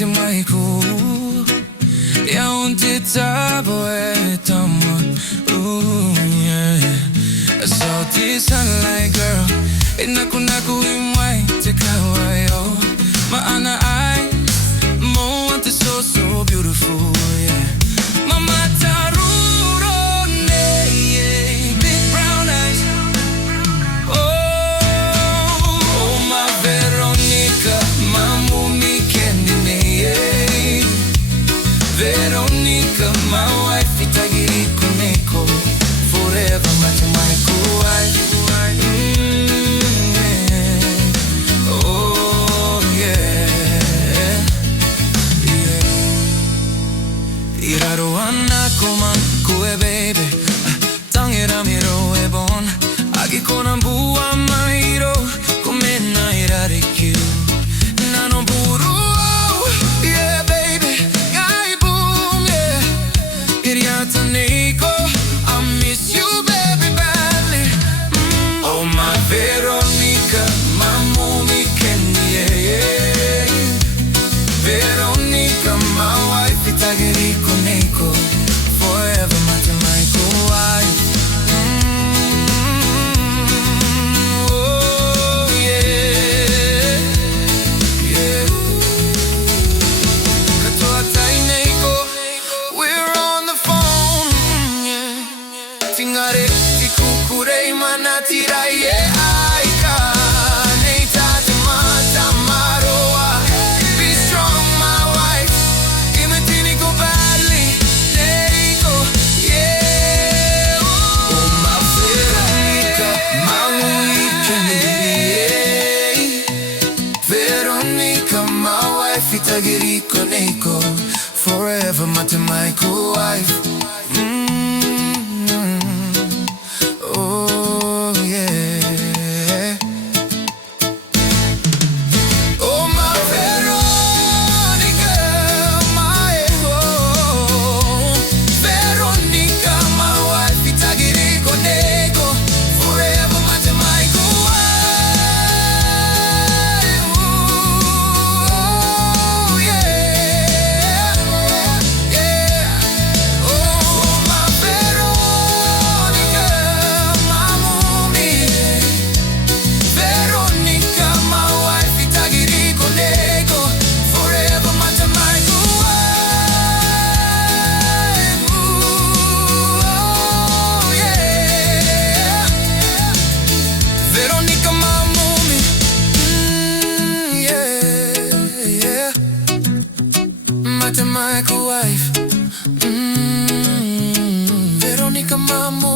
Temwaiku ya untitabo etamo. Ooh yeah. Salty sunlight girl, inakunaku imway tekawayo. Maana eyes, mo want is so beautiful yeah. Mama taruro ne yeah. Big brown eyes. Oh my Veronika My Moomi kendine yeah. Veronica my wife itagiri kuneko forever my Temwaiku wife. Yeah. Oh yeah. Yeah. Iraruana koman kue baby tangira miro ebon agi konambua mairo komena irariku nano buru yeah baby gai boom yeah Eriata Nico I miss you baby badly. Oh my Veronika My Moomi yeah yeah. Veronica my wife itagiri koneko forever my Temwaiku wife. Oh yeah yeah. Katoa taineko we're on the phone yeah. Tingare tikukure manatira yeah. Aika neita tamata maroa. Be strong my wife. Imetini go badly. Neiko yeah. Oh my Veronica My Moomi yeah. Veronica my wife itagiri koneko forever my Temwaiku wife. Oh yeah. Oh my Veronica my Veronica my wife itagiri koneko forever my Temwaiku wife. Oh yeah. Yeah. Oh my Veronica My Moomi. Veronica my wife itagiri koneko forever my Temwaiku wife. Oh yeah. Veronica My Moomi yeah yeah. My Temwaiku wife. Veronica My Moomi.